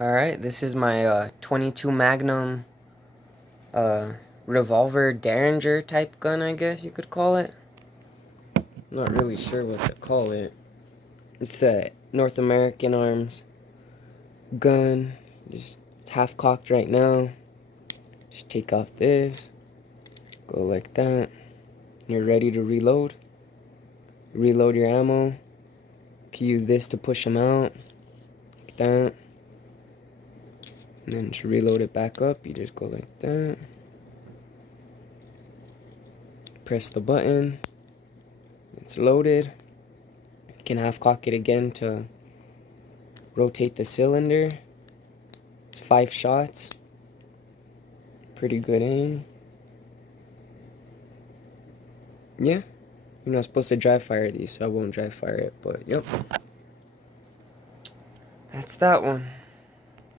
Alright, this is my 22 Magnum Revolver Derringer type gun, I guess you could call it. I'm not really sure what to call it. It's a North American Arms gun. It's half cocked right now. Just take off this. Go like that. You're ready to reload. Reload your ammo. You can use this to push them out. Like that. And then to reload it back up, you just go like that. Press the button. It's loaded. You can half cock it again to rotate the cylinder. It's 5 shots. Pretty good aim. Yeah. You're not supposed to dry fire these, so I won't dry fire it, but yep. That's that one.